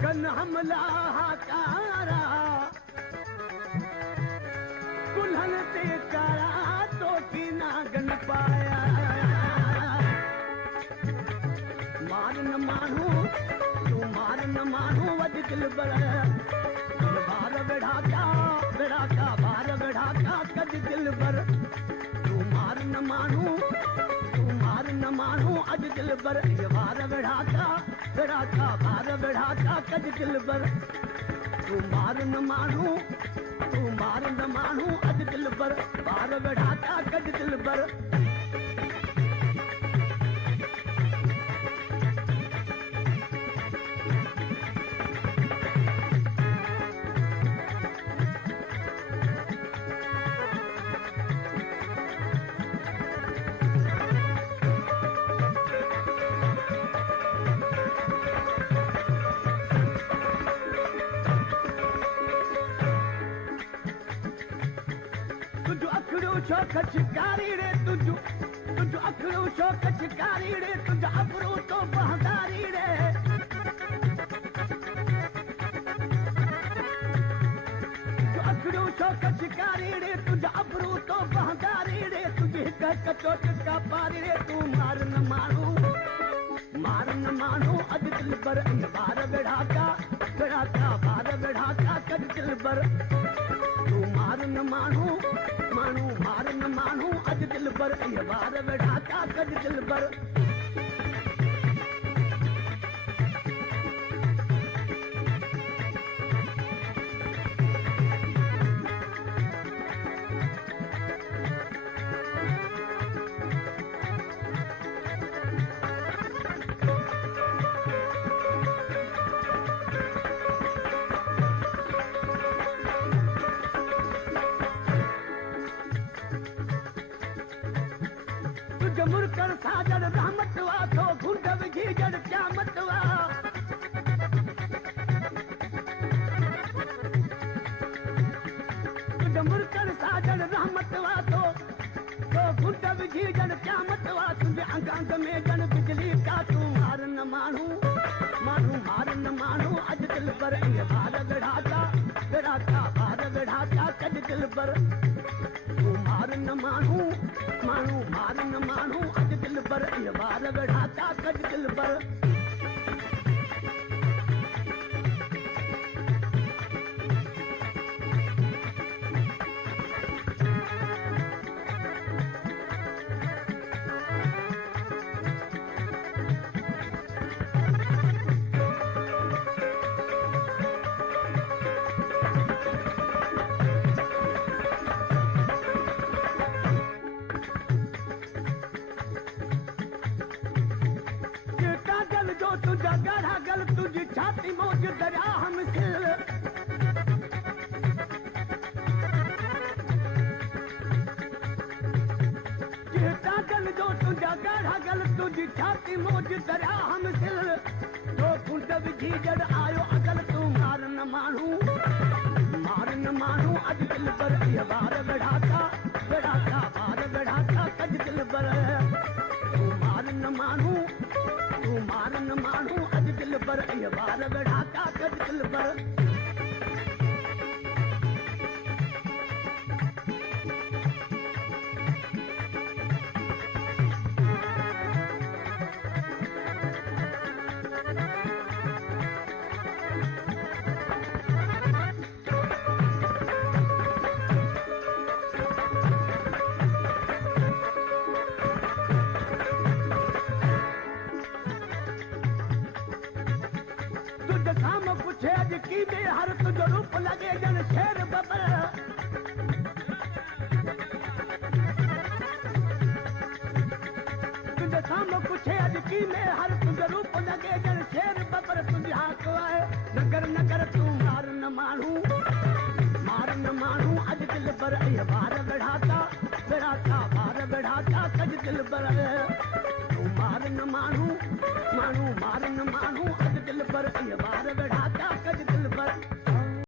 कन हमला हाकारा कुल्हन ते कारा तो की नागन पाया मार न मानू तू मार न मानू वज दिल बर बार बढ़ा का बार बढ़ा का कद दिल बर तू मार न मानू अज दिल बर ये बार बढ़ा का बार बढ़ा का कद दिल बर तू मार न मानू अज दिल बर बार बढ़ा का कद दिल बर शो कचकारी रे तुझो अखड़ो शो कचकारी रे तुझा अबरू तो बहदारी रे अखड़ो शो कचकारी रे तुझा अबरू तो बहदारी रे तुझे कचोट का पारी रे तू मार न मानू अज दिल पर बार बढ़ा का बार बढ़ा का कद दिल पर तू मार न मानू अज दिल पर बार बढ़ा का कद दिल पर मुरकर साजर रहमत वा तो घुंड विझी जड़ क़यामत वा मुरकर साजर रहमत वा तो घुंड विझी जड़ क़यामत वा तुझे अंग अंग में जन बिजली का तू मार न मानू अज दिल पर बार बढ़ा का बार बढ़ा का कद दिल पर तू मार न मानू अज दिल पर बार बढ़ा का कद दिल पर तुझा गढ़ा गल तुझी छाती मौज दरिया हम सिल गल जो तुझा गढ़ा गल तुझी छाती मौज दरिया हम सिल तो कुंड विझी जड़ आयो अगल तू मार न मानू अज दिल पर बार बढ़ा का बार बढ़ा का कद दिल पर तू मार न मानू अज दिल पर बार बढ़ा का कद दिल पर की तुझे साम्हूं पुछे अॼु की में हर तुंहिंजो रूप लॻे ॼण शेर बबर तुंहिंजी हाक आहे नगर नगर तूं मार न माण्हू अॼु दिल पर ॿार विढ़ाता ॿार विढ़ाता कॼ दिल पर तूं मार न माण्हू मार न माण्हू